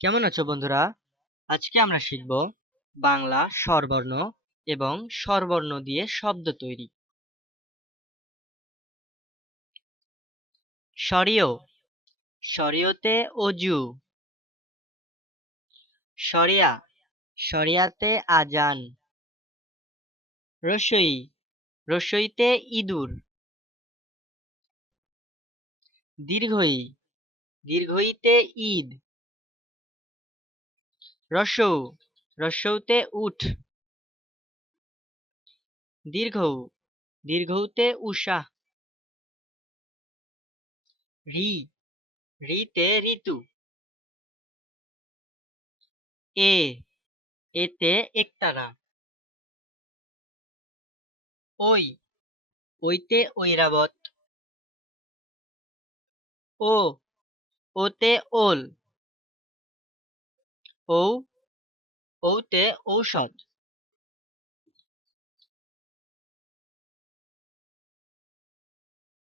কেমন আছো বন্ধুরা? আজকে আমরা শিখব বাংলা স্বরবর্ণ এবং স্বরবর্ণ দিয়ে শব্দ তৈরি। স্বরীয়, স্বরীয়তে অজু। স্বরিয়া, স্বরিয়াতে আজান। রসই, রসইতে ইঁদুর। দীর্ঘই, দীর্ঘইতে ঈদ। রসৌ, রসৌতে উট। দীর্ঘৌ, দীর্ঘৌতে উষা। রি, রিতে ঋতু। এ, এতে একতারা। ওই, ওইতে ঐরাবত। ও, ওতে ওল। ঔ, ঔতে ঔষধ।